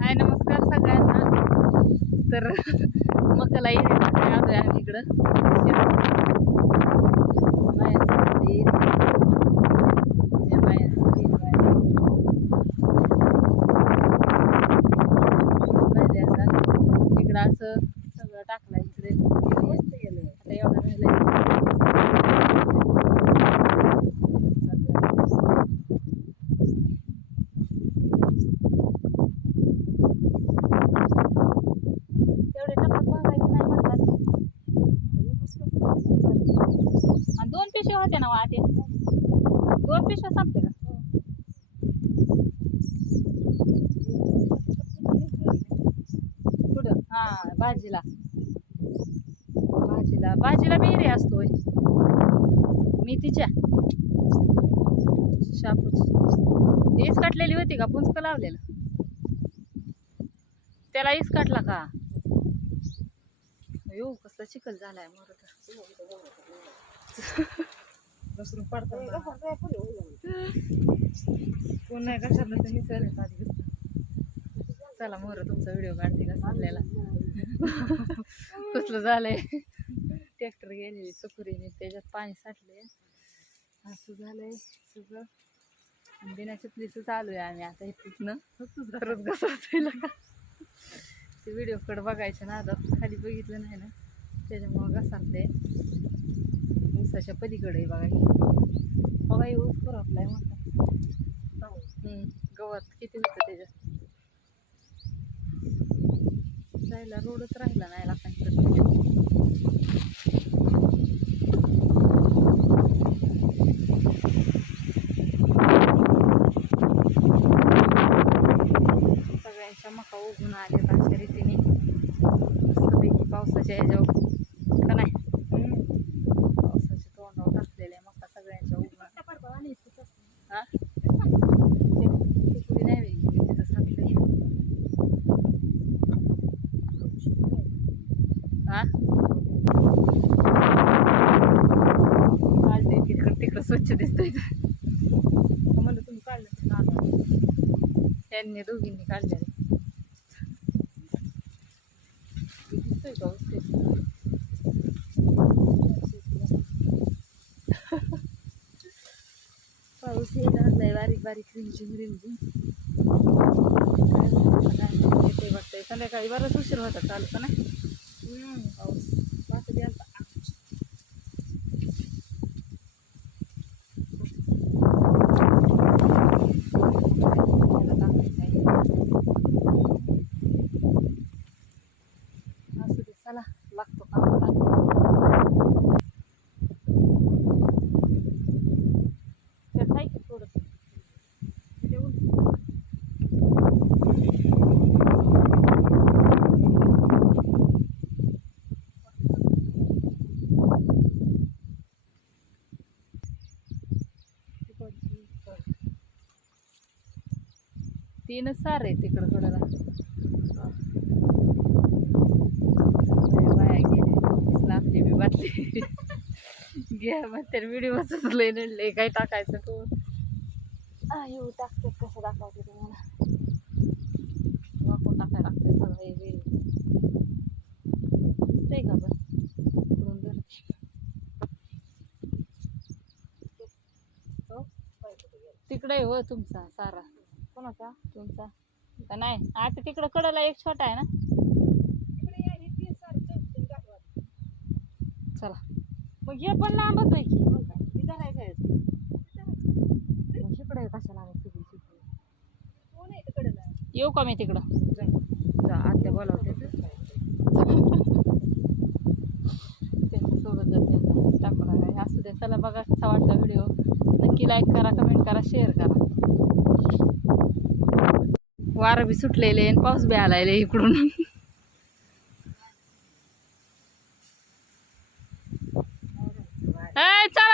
हाय नमस्कार सगळ्यांना. तर मकाला येण्यासाठी आलोय आम्ही इकडं इकडं असं सगळं टाकलं इकडे आता एवढं राहिलंय. तेवढे टप्प्यात बघायचं नाही म्हणतात. आणि 2 पिशव्या होत्या ना वाटे, 2 पिशव्या संपते का? कुठं? हा भाजीला भाजीला बेरे असतोय मेथीच्या शापूची. ईस काटलेली होती का? पुंचक लावलेलं त्याला ईस काटला का? अयो कसला चिखल झालाय मोर. कोण नाही कशाला तर निसर्ग आधी. चला मोर तुमचा व्हिडिओ काढते का चाललेला. कसलं झालंय ट्रॅक्टर गेलेली चकुरीने त्याच्यात पाणी साठले असं झालंय सगळं. बिना चपलीचं चालू आहे आम्ही आता इथनं खरंच घसायला का ते व्हिडिओ कडे बघायचे ना. आता खाली बघितलं नाही ना त्याच्यामुळं घसारते. ऊसाच्या पलीकडे बघा हे ऊस खुरपलाय मोठा. गवत किती होतं त्याच्यात. जायला रोडच राहिला नाही लाखांकडे. सगळ्यांच्या मका उगून आले अशा रीतीने मस्तपैकी पावसाच्या ह्याच्यावर का नाही. पावसाच्या तोंडावर टाकलेल्या मका सगळ्यांच्या उगून. हा पुढे नाही वेगळी तिथं सांगते. हा काढले तिकडं स्वच्छ दिसतंय. म्हणलं तुम्ही काढलं ना त्यांनी दोघींनी काढलेलं दिसतोय का? पाऊस यायला लागलाय बारीक बारीक रिमझिम रिमझिम. येते वाटतंय संध्याकाळी बराच उशीर होता चालू का नाही पाऊस बाकी आलता. असू दे चला लागतो कामाला. त्यात आहे की थोडंसं तीनच सार आहे तिकडं कडला. बाया गेले आपली बी बाटली घ्या मग तर व्हिडिओच लय नडले काय टाकायचं तो येऊ टाकते कसं दाखवते तुम्हाला. वाकून टाकायला लागतंय सगळं हे दिसतंय का पण इकडून धरते. तिकडे हो तुमचा सारा कोणाचा तुमचा का नाही. आता तिकडं कडला एक छोटा आहे ना. चला मग हे पण लांबच आहे की मग काय तिथं नाही जायचं. इकडे कशाला येऊ का मी तिकडं जा आत्या बोलावते त्यांच्यासोबत जाते आता टाकून. असू दे चला बघा कसा वाटला व्हिडिओ. नक्की लाईक करा कमेंट करा शेअर करा. वारं बी सुटलेले आणि पाऊस बी आलाय इकडून. चाल